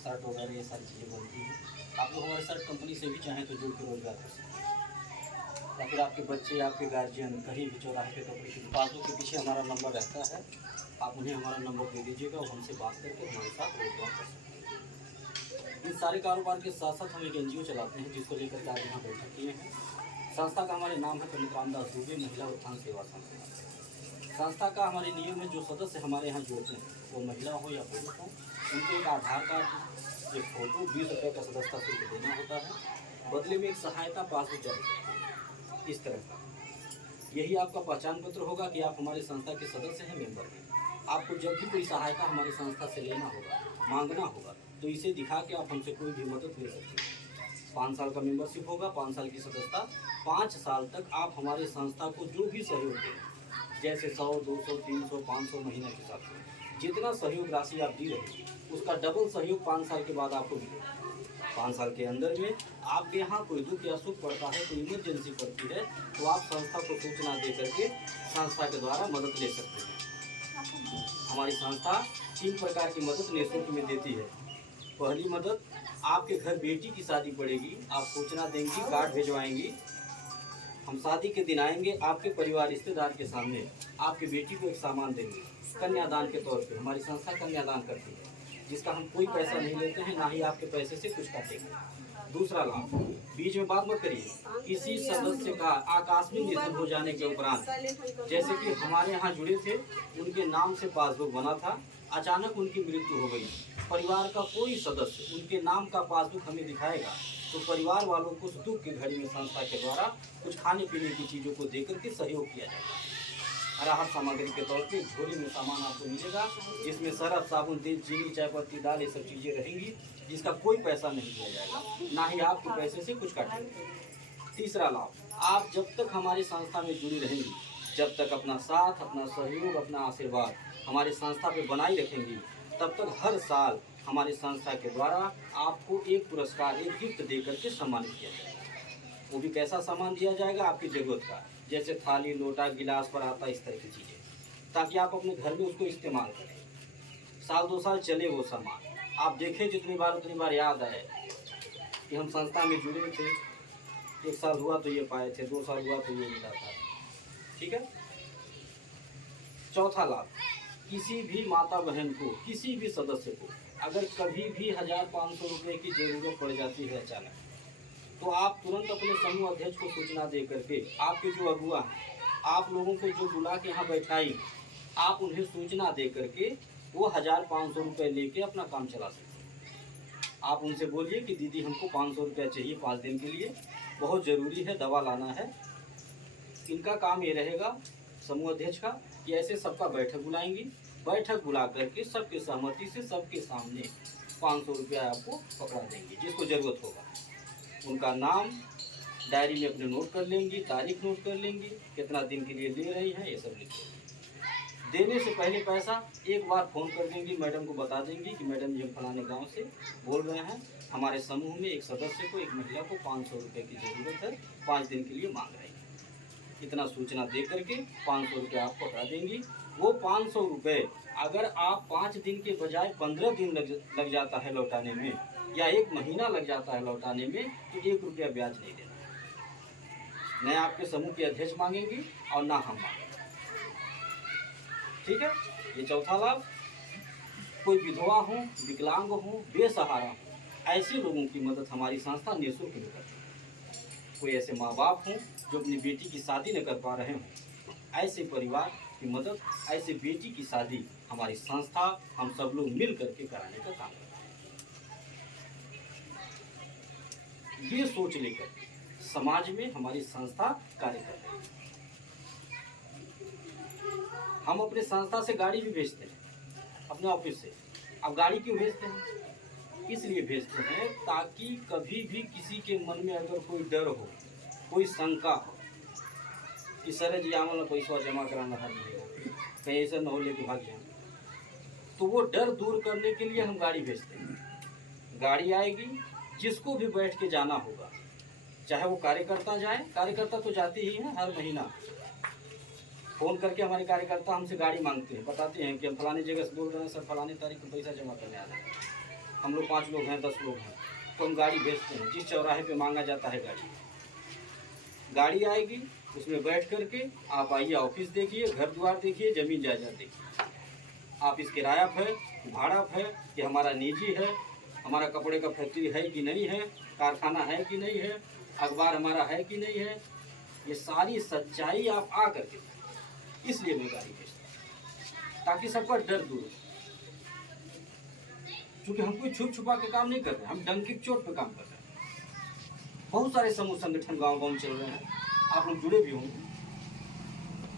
Shirt वगैरह ये सारी चीज़ें बनती हैं। आप लोग हमारे शर्ट कंपनी से भी चाहें तो जुड़ के रोजगार कर सकते हैं। या फिर आपके बच्चे, आपके गार्जियन कहीं भी चौराहे पे कपड़े की दुकानों के पीछे हमारा नंबर रहता है, आप उन्हें हमारा नंबर दे दीजिएगा और हमसे बात करके हमारे साथ रोजगार कर सकते हैं। इन सारे कारोबार के साथ साथ हम एक NGO चलाते हैं जिसको लेकर के आज यहाँ बैठक किए हैं। संस्था का हमारे नाम है पंडित रामदास दुबे महिला उत्थान सेवा संस्था। संस्था का हमारे नियम में जो सदस्य हमारे यहाँ जुड़ते हैं, वो महिला हो या पुरुष हो, उनको एक आधार कार्ड, एक फ़ोटो, 20 रुपये का सदस्यता शुल्क देना होता है। बदले में एक सहायता पासबुक जारी करते हैं इस तरह का। यही आपका पहचान पत्र होगा कि आप हमारे संस्था के सदस्य हैं, मेंबर हैं। आपको जब भी कोई सहायता हमारी संस्था से लेना होगा, मांगना होगा, तो इसे दिखा के आप हमसे कोई भी मदद ले सकते हैं। 5 साल का मेंबरशिप होगा, 5 साल की सदस्यता। 5 साल तक आप हमारे संस्था को जो भी सहयोग दें, जैसे 100, 200, 300, 500 महीना के हिसाब से जितना सहयोग राशि आप दी रहेंगे, उसका डबल सहयोग 5 साल के बाद आपको मिलेगा। 5 साल के अंदर में आपके यहाँ कोई दुख या सुख पड़ता है, कोई इमरजेंसी पड़ती है, तो आप संस्था को सूचना दे करके संस्था के द्वारा मदद ले सकते हैं। हमारी संस्था 3 प्रकार की मदद निःशुल्क में देती है। पहली मदद, आपके घर बेटी की शादी पड़ेगी, आप सूचना देंगी, कार्ड भिजवाएंगी, हम शादी के दिन आएंगे, आपके परिवार रिश्तेदार के सामने आपकी बेटी को एक सामान देंगे कन्यादान के तौर पे। हमारी संस्था कन्यादान करती है, जिसका हम कोई पैसा नहीं लेते हैं, ना ही आपके पैसे से कुछ काटेंगे। दूसरा लाभ, बीच में बात मत करिए, किसी सदस्य का आकस्मिक निधन हो जाने के उपरांत, जैसे कि हमारे यहाँ जुड़े थे, उनके नाम से पासबुक बना था, अचानक उनकी मृत्यु हो गई, परिवार का कोई सदस्य उनके नाम का पासबुक हमें दिखाएगा, तो परिवार वालों को दुख की घड़ी में संस्था के द्वारा कुछ खाने पीने की चीज़ों को देकर के सहयोग किया जाएगा। राहत सामग्री के तौर पे झोली में सामान आपको मिलेगा, जिसमें सरफ, साबुन, तेल, चीनी, चाय पत्ती, दाल, ये सब चीज़ें रहेंगी, जिसका कोई पैसा नहीं दिया जाएगा, ना ही आपके पैसे से कुछ काटेंगे। तीसरा लाभ, आप जब तक हमारी संस्था में जुड़ी रहेंगी, जब तक अपना साथ, अपना सहयोग, अपना आशीर्वाद हमारी संस्था पे बनाए रखेंगी, तब तक हर साल हमारी संस्था के द्वारा आपको एक पुरस्कार, एक गिफ्ट दे करके सम्मानित किया जाएगा। वो भी कैसा सामान दिया जाएगा, आपकी ज़रूरत का, जैसे थाली, लोटा, गिलास पर आता, इस तरह की चीज़ें, ताकि आप अपने घर में उसको इस्तेमाल करें, साल 2 साल चले वो सामान। आप देखें जितनी बार उतनी बार याद आए कि हम संस्था में जुड़े थे, 1 साल हुआ तो ये पाए थे, 2 साल हुआ तो ये मिला था। ठीक है। चौथा लाभ, किसी भी माता बहन को, किसी भी सदस्य को अगर कभी भी 1500 रुपये की ज़रूरत पड़ जाती है अचानक, तो आप तुरंत अपने समूह अध्यक्ष को सूचना दे करके, आपके जो अगुआ हैं, आप लोगों को जो बुला के यहाँ बैठाई, आप उन्हें सूचना दे करके वो 1500 रुपये लेके अपना काम चला सकते हैं। आप उनसे बोलिए कि दीदी हमको 500 रुपया चाहिए 5 दिन के लिए, बहुत ज़रूरी है, दवा लाना है। इनका काम ये रहेगा समूह अध्यक्ष का कि ऐसे सबका बैठक बुलाएंगी, बैठक बुला करके सबके सहमति से सबके सामने 500 रुपया आपको पकड़ा देंगे, जिसको ज़रूरत होगा। उनका नाम डायरी में अपने नोट कर लेंगी, तारीख नोट कर लेंगी, कितना दिन के लिए ले रही हैं, ये सब लिख लेंगी। देने से पहले पैसा एक बार फ़ोन कर देंगी, मैडम को बता देंगी कि मैडम जी हम फलाने गांव से बोल रहे हैं, हमारे समूह में एक सदस्य को, एक महिला को 500 रुपये की ज़रूरत है, 5 दिन के लिए मांग रही है। इतना सूचना दे करके 500 रुपये आप पकड़ा देंगी। वो 500 रुपये अगर आप 5 दिन के बजाय 15 दिन लग जाता है लौटाने में, या 1 महीना लग जाता है लौटाने में, तो 1 रुपया ब्याज नहीं देना। न आपके समूह के अध्यक्ष मांगेंगी और ना हम मांगेंगे। ठीक है। ये चौथा लाभ, कोई विधवा हो, विकलांग हो, बेसहारा हो, ऐसे लोगों की मदद हमारी संस्था निःशुल्क में करती है। कोई ऐसे माँ बाप हों जो अपनी बेटी की शादी न कर पा रहे हों, ऐसे परिवार की मदद, ऐसे बेटी की शादी हमारी संस्था, हम सब लोग मिल करके कराने का काम करते हैं। ये सोच लेकर समाज में हमारी संस्था कार्य कर रही है। हम अपने संस्था से गाड़ी भी भेजते हैं अपने ऑफिस से। अब गाड़ी क्यों भेजते हैं? इसलिए भेजते हैं ताकि कभी भी किसी के मन में अगर कोई डर हो, कोई शंका हो कि सर जी आमला पैसा जमा कराना है, कहीं ऐसा न हो लेके भाग जाए, तो वो डर दूर करने के लिए हम गाड़ी भेजते हैं। गाड़ी आएगी, जिसको भी बैठ के जाना होगा, चाहे वो कार्यकर्ता जाए, कार्यकर्ता तो जाते ही हैं हर महीना, फ़ोन करके हमारे कार्यकर्ता हमसे गाड़ी मांगते हैं, बताते हैं कि हम फलानी जगह से बोल रहे हैं सर, फलानी तारीख को पैसा जमा करने आ रहे हैं। हम लोग 5 लोग हैं 10 लोग हैं तो हम गाड़ी भेजते हैं। जिस चौराहे पे मांगा जाता है गाड़ी आएगी, उसमें बैठ करके आप आइए, ऑफिस देखिए, घर द्वार देखिए, ज़मीन जायदाद देखिए। आप इस किराया है, भाड़ा है कि हमारा निजी है, हमारा कपड़े का फैक्ट्री है कि नहीं है, कारखाना है कि नहीं है, अखबार हमारा है कि नहीं है, ये सारी सच्चाई आप आ करके, इसलिए मैं गाड़ी भेजता हूँ ताकि सबका डर दूर हो। क्योंकि हम कोई छुप छुपा के काम नहीं कर रहे, हम डंके की चोट पे काम कर रहे हैं। बहुत सारे समूह संगठन गांव-गांव चल रहे हैं, आप लोग जुड़े भी होंगे।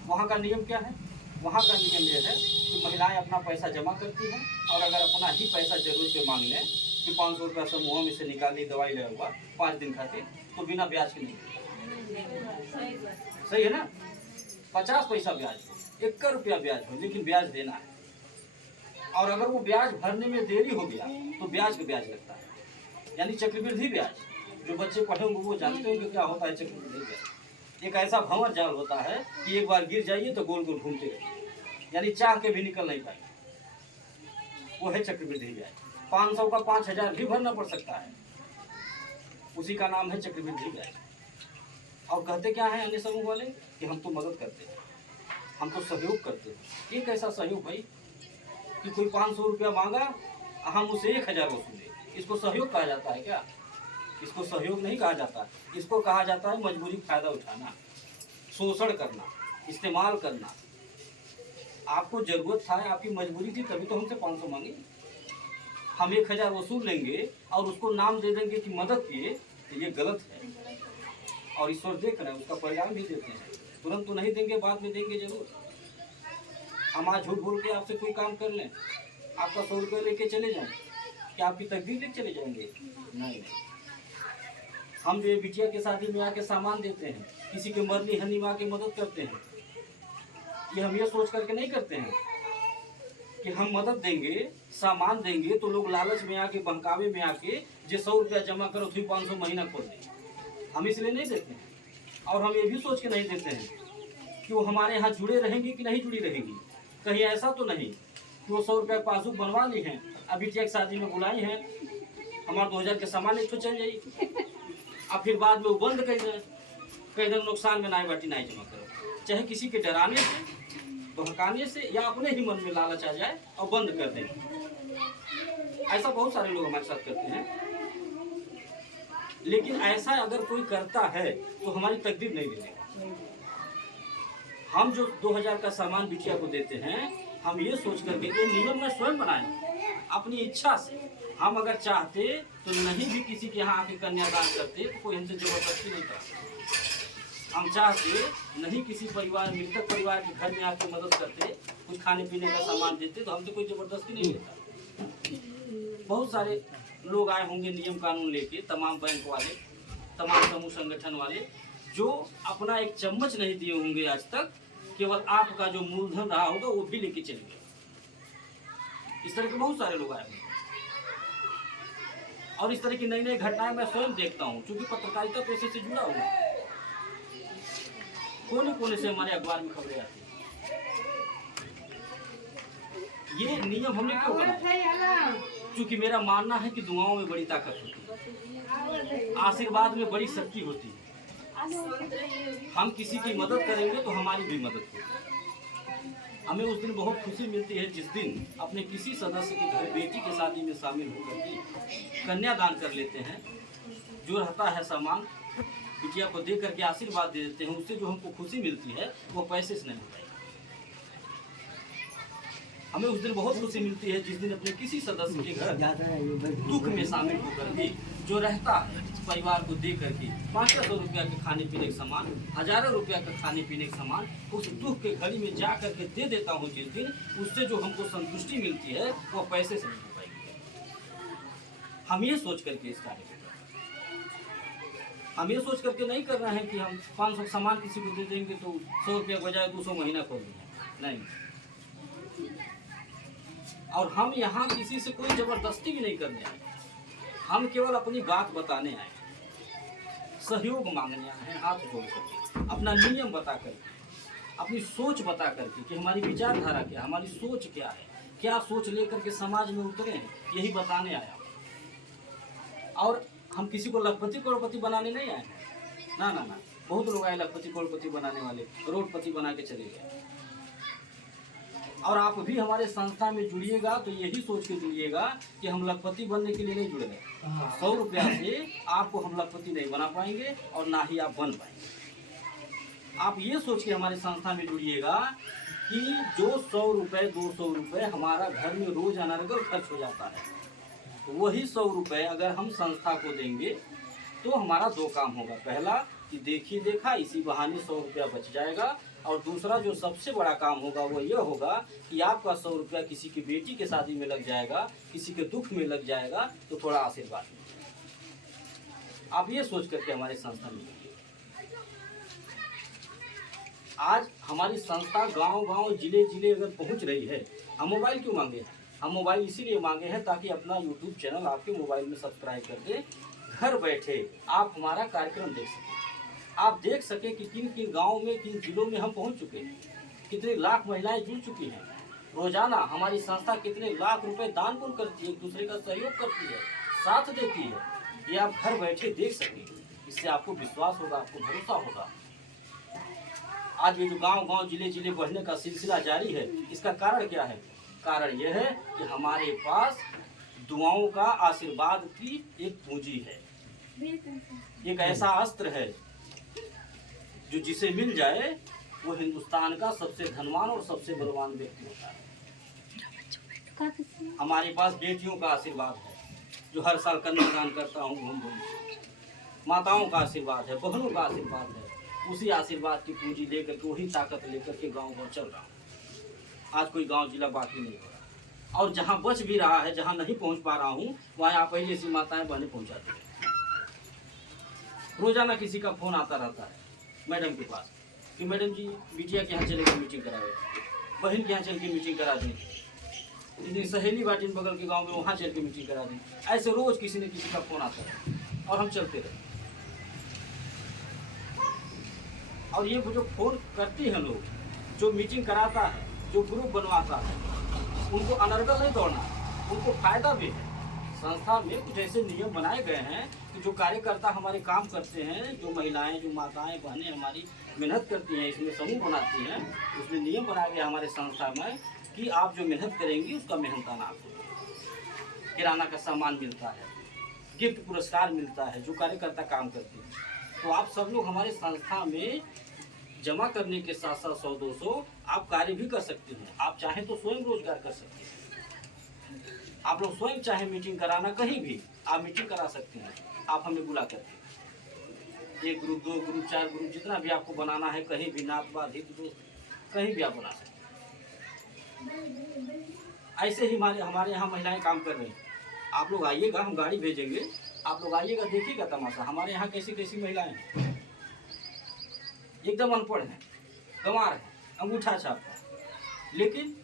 वहाँ का नियम क्या है? वहाँ का नियम ये है कि महिलाएं अपना पैसा जमा करती हैं और अगर अपना ही पैसा जरूरत पे मांग लें कि 500 रुपया समूह में से निकाल ली, दवाई ले हुआ 5 दिन खातिर, तो बिना ब्याज के नहीं। सही है ना? 50 पैसा ब्याज हो, 1 रुपया ब्याज हो, लेकिन ब्याज देना है। और अगर वो ब्याज भरने में देरी हो गया तो ब्याज का ब्याज लगता है, यानी चक्रवृद्धि ब्याज। जो बच्चे पढ़े होंगे वो जानते होंगे क्या होता है चक्रवृद्धि ब्याज। एक ऐसा भंवर जाल होता है कि एक बार गिर जाइए तो गोल गोल घूमते रहिए, यानी चाह के भी निकल नहीं पाएंगे। वो है चक्रवृद्धि ब्याज। 500 का 5000 भी भरना पड़ सकता है, उसी का नाम है चक्रवृद्धि ब्याज। और कहते क्या है अन्य समूह वाले कि हम तो मदद करते हैं, हम तो सहयोग करते हैं। एक ऐसा सहयोग भाई कि कोई 500 रुपया मांगा, हम उसे 1000 वसूले, इसको सहयोग कहा जाता है क्या? इसको सहयोग नहीं कहा जाता, इसको कहा जाता है मजबूरी का फायदा उठाना, शोषण करना, इस्तेमाल करना। आपको जरूरत था, आपकी मजबूरी थी, तभी तो हमसे 500 मांगे। हम 1000 वसूल लेंगे और उसको नाम दे देंगे कि मदद किए, तो ये गलत है। और ईश्वर देख रहे हैं, उसका परिणाम भी देते हैं। तुरंत तो नहीं देंगे, बाद में देंगे जरूर। हम आज झूठ बोल के आपसे कोई काम कर लें, आपका 100 रुपये लेके चले जाएं, क्या आपकी तकदीर लेके चले जाएंगे? नहीं। हम जो बिटिया के शादी में आके सामान देते हैं, किसी के मरनी हनी माँ की मदद करते हैं, ये हम ये सोच करके नहीं करते हैं कि हम मदद देंगे, सामान देंगे तो लोग लालच में आके, बहकावे में आके जो 100 रुपया जमा करो तो 500 महीना खोल दें। हम इसलिए नहीं देते हैं। और हम ये भी सोच के नहीं देते हैं कि वो हमारे यहाँ जुड़े रहेंगे कि नहीं जुड़ी रहेंगी। कहीं ऐसा तो नहीं कि वो 100 रुपया पासबुक बनवा ली हैं, अभी बिटिया की शादी में बुलाई हैं, हमारे 2000 के सामान एक तो चल जाई, अब फिर बाद में वो बंद कर दें, नुकसान में नाई बाटी नहीं जमा करो। चाहे किसी के डराने से, बहकाने से, या अपने ही मन में लालच आ जाए और बंद कर दें। ऐसा बहुत सारे लोग हमारे साथ करते हैं। लेकिन ऐसा अगर कोई करता है तो हमारी तकदीर नहीं मिलेगा। हम जो 2000 का सामान बिटिया को देते हैं, हम ये सोच करके ये नियम में स्वयं बनाए अपनी इच्छा से। हम अगर चाहते तो नहीं भी किसी के यहाँ आके कन्यादान करते, तो कोई हमसे जबरदस्ती नहीं करता। हम चाहते नहीं किसी परिवार, मृतक परिवार के घर में आके मदद करते, कुछ खाने पीने का सामान देते, तो हमसे कोई जबरदस्ती नहीं लेता। बहुत सारे लोग आए होंगे नियम कानून लेके, तमाम बैंक वाले, तमाम समूह संगठन वाले, जो अपना एक चम्मच नहीं दिए होंगे आज तक, केवल आपका जो मूलधन रहा होगा वो भी लेके चले गए। इस तरह के बहुत सारे लोग आए होंगे। और इस तरह की नई नई घटनाएं मैं स्वयं देखता हूँ, क्योंकि पत्रकारिता पेशे से जुड़ा हुआ है। कोने कोने से हमारे अखबार में खबरें आती हैं। ये नियम हमने क्यों बनाया? क्योंकि मेरा मानना है कि दुआओं में बड़ी ताकत होती है, आशीर्वाद में बड़ी शक्ति होती है। हम किसी की मदद करेंगे तो हमारी भी मदद होगी। हमें उस दिन बहुत खुशी मिलती है जिस दिन अपने किसी सदस्य के घर बेटी की शादी में शामिल होकर के कन्यादान कर लेते हैं। जो रहता है सामान बिटिया को दे करके आशीर्वाद दे देते हैं, उससे जो हमको खुशी मिलती है वो पैसे से नहीं होता है। हमें उस दिन बहुत खुशी मिलती है जिस दिन अपने किसी सदस्य के घर दुख में शामिल होकर के जो रहता है परिवार को दे करके 500 रुपया के खाने पीने का सामान, हजारों रुपया का खाने पीने का सामान उस दुख के घड़ी में जा करके दे देता हूँ जिस दिन, उससे जो हमको संतुष्टि मिलती है वो पैसे से नहीं हो पाएगी। हम ये सोच करके इस कार्य को, हम ये सोच करके नहीं कर रहे हैं कि हम 500 सामान किसी को दे देंगे तो 100 रुपया के बजाय 200 महीना खोल देंगे, नहीं। और हम यहाँ किसी से कोई जबरदस्ती भी नहीं करने आए, हम केवल अपनी बात बताने आए, सहयोग मांगने आए हैं, हाथ जोड़ करके, अपना नियम बता करके, अपनी सोच बता करके कि हमारी विचारधारा क्या, हमारी सोच क्या है, क्या सोच लेकर के समाज में उतरे हैं, यही बताने आया। और हम किसी को लखपति करोड़पति बनाने नहीं आए हैं, ना ना ना। बहुत लोग आए लखपति करोड़पति बनाने वाले, करोड़पति बना के चले गए। और आप भी हमारे संस्था में जुड़िएगा तो यही सोच के जुड़िएगा कि हम लखपति बनने के लिए नहीं जुड़ गए। 100 रुपया से आपको हम लखपति नहीं बना पाएंगे और ना ही आप बन पाएंगे। आप ये सोच के हमारे संस्था में जुड़िएगा कि जो 100 रुपये 200 रुपये हमारा घर में रोज अनर्गल खर्च हो जाता है, तो वही 100 रुपये अगर हम संस्था को देंगे तो हमारा 2 काम होगा। पहला कि देखी देखा इसी बहाने 100 रुपया बच जाएगा, और दूसरा जो सबसे बड़ा काम होगा वो ये होगा कि आपका 100 रुपया किसी की बेटी के शादी में लग जाएगा, किसी के दुख में लग जाएगा, तो थोड़ा आशीर्वाद मिलेगा। आप ये सोच करके हमारे संस्था में जुड़िए। आज हमारी संस्था गांव-गांव जिले-जिले अगर पहुंच रही है, हम मोबाइल क्यों मांगे हैं? हम मोबाइल इसीलिए मांगे हैं ताकि अपना यूट्यूब चैनल आपके मोबाइल में सब्सक्राइब कर दें, घर बैठे आप हमारा कार्यक्रम देख सकें। आप देख सकें कि किन किन गाँव में, किन जिलों में हम पहुंच चुके हैं, कितने लाख महिलाएं जुड़ चुकी हैं। रोजाना हमारी संस्था कितने लाख रुपए दान पुण्य करती है, एक दूसरे का सहयोग करती है, साथ देती है। ये आप घर बैठे देख सकें, इससे आपको विश्वास होगा, आपको भरोसा होगा। आज ये जो गांव-गांव जिले-जिले बढ़ने का सिलसिला जारी है, इसका कारण क्या है? कारण यह है कि हमारे पास दुआओं का, आशीर्वाद की एक पूंजी है, एक ऐसा अस्त्र है जो जिसे मिल जाए वो हिंदुस्तान का सबसे धनवान और सबसे बलवान व्यक्ति होता है। हमारे पास बेटियों का आशीर्वाद है, जो हर साल कन्यादान करता हूँ घूम घूम। माताओं का आशीर्वाद है, बहनों का आशीर्वाद है। उसी आशीर्वाद की पूंजी लेकर के, वही ताकत लेकर के गाँव-गाँव चल रहा हूँ। आज कोई गाँव जिला बाकी नहीं हो रहा, और जहाँ बच भी रहा है, जहाँ नहीं पहुँच पा रहा हूँ, वहाँ आप ही जैसी माताएं बहनें पहुँचाती हैं। रोजाना किसी का फोन आता रहता है मैडम के पास कि मैडम जी बिटिया के यहाँ चले के मीटिंग करावे, बहन के यहाँ चल के मीटिंग करा दें, इतनी सहेली बाटी बगल के गांव में वहाँ चल के मीटिंग करा दें। ऐसे रोज किसी न किसी का फोन आता है और हम चलते रहे। और ये जो फोन करती हैं लोग, जो मीटिंग कराता है, जो ग्रुप बनवाता है, उनको अनर्गल नहीं दौड़ना, उनको फायदा भी है। संस्था में कुछ ऐसे नियम बनाए गए हैं कि जो कार्यकर्ता हमारे काम करते हैं, जो महिलाएं, जो माताएं बहनें हमारी मेहनत करती हैं, इसमें समूह बनाती हैं, उसमें नियम बनाया गया हमारे संस्था में कि आप जो मेहनत करेंगी उसका मेहनताना आपको किराना का सामान मिलता है, गिफ्ट पुरस्कार मिलता है जो कार्यकर्ता काम करते हैं। तो आप सब लोग हमारे संस्था में जमा करने के साथ साथ 100-200 आप कार्य भी कर सकते हैं। आप चाहें तो स्वयं रोजगार कर सकते हैं। आप लोग स्वयं चाहे मीटिंग कराना, कहीं भी आप मीटिंग करा सकते हैं। आप हमें बुला करके 1 ग्रुप, 2 ग्रुप, 4 ग्रुप, जितना भी आपको बनाना है, कहीं भी नातवाद हित दोस्त कहीं भी आप बना सकते हैं। ऐसे ही हमारे यहाँ महिलाएं काम कर रही हैं। आप लोग आइएगा, हम गाड़ी भेजेंगे, आप लोग आइएगा, देखिएगा तमाशा। हमारे यहाँ कैसी कैसी महिलाएं हैं, एकदम अनपढ़ हैं, गंवार हैं, अंगूठा छाप है, लेकिन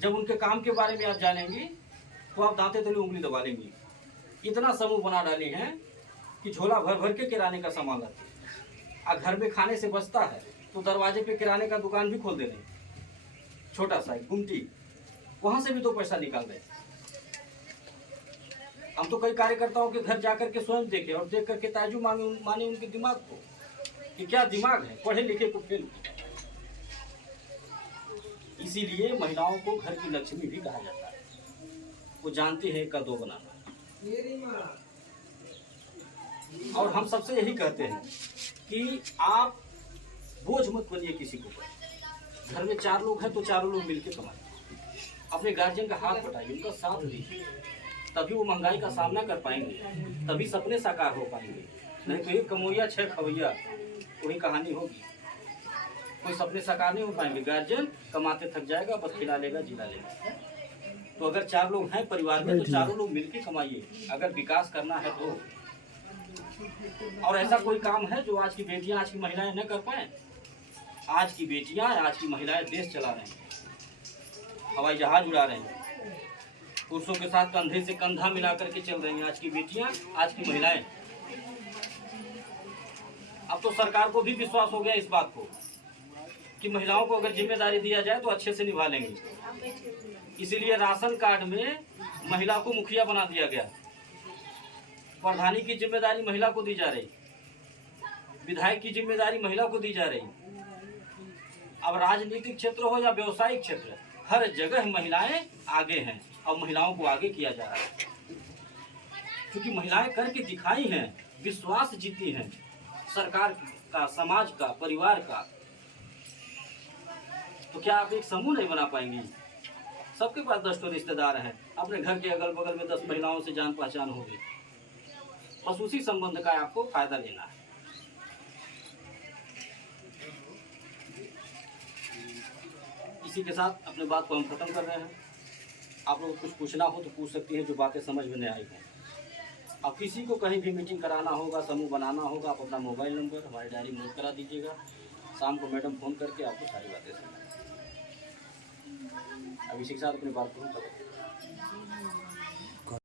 जब उनके काम के बारे में आप जानेंगी तो आप दांते तले उंगली दबा लेंगी। इतना समूह बना डाले हैं कि झोला भर भर के किराने का सामान लाते हैं। और घर में खाने से बचता है तो दरवाजे पे किराने का दुकान भी खोल दे रहे हैं, छोटा सा गुमटी, वहां से भी तो पैसा निकाल रहे हैं। हम तो कई कार्यकर्ताओं के घर जाकर के स्वयं देखे और देख करके ताजुब माने उनके दिमाग को कि क्या दिमाग है, पढ़े लिखे को फेल। इसीलिए महिलाओं को घर की लक्ष्मी भी कहा जाता है। वो जानती है का दो बनाना। और हम सबसे यही कहते हैं कि आप बोझ मत बनिए किसी को। घर में 4 लोग हैं तो चारों लोग मिलकर कमाएं। अपने गार्जियन का हाथ बटाइए, उनका साथ दीजिए, तभी वो महंगाई का सामना कर पाएंगे, तभी सपने साकार हो पाएंगे। नहीं तो 1 कमोइया 6 खवैया, वही कहानी होगी। कोई सपने साकार नहीं हो पाएंगे। गार्जियन कमाते थक जाएगा, बस खिला लेगा, जिला लेगा। तो अगर 4 लोग हैं परिवार में तो चारों लोग मिलकर कमाइए, अगर विकास करना है तो। और ऐसा कोई काम है जो आज की बेटियां, आज की महिलाएं न कर पाए? आज की बेटियां, आज की महिलाएं देश चला रहे हैं, हवाई जहाज उड़ा रहे हैं, पुरुषों के साथ कंधे से कंधा मिला करके चल रही हैं। आज की बेटियां, आज की महिलाएं। अब तो सरकार को भी विश्वास हो गया इस बात को कि महिलाओं को अगर जिम्मेदारी दिया जाए तो अच्छे से निभा लेंगे। इसीलिए राशन कार्ड में महिला को मुखिया बना दिया गया। प्रधानी की जिम्मेदारी महिला को दी जा रही, विधायक की जिम्मेदारी महिला को दी जा रही। अब राजनीतिक क्षेत्र हो या व्यवसायिक क्षेत्र, हर जगह महिलाएं आगे हैं और महिलाओं को आगे किया जा रहा है, क्योंकि महिलाएं करके दिखाई हैं, विश्वास जीती हैं सरकार का, समाज का, परिवार का। तो क्या आप एक समूह नहीं बना पाएंगी? सबके पास 10 रिश्तेदार हैं, अपने घर के अगल बगल में 10 महिलाओं से जान पहचान होगी, बस उसी संबंध का आपको फायदा लेना है। इसी के साथ अपने बात को हम खत्म कर रहे हैं। आप लोग कुछ पूछना हो तो पूछ सकती हैं, जो बातें समझ में नहीं आई हैं। अब किसी को कहीं भी मीटिंग कराना होगा, समूह बनाना होगा, आप अपना मोबाइल नंबर हमारी डायरी में नोट करा दीजिएगा। शाम को मैडम फ़ोन करके आपको सारी बातें समझाएंगे। अब इसी के साथ अपनी बात को खत्म।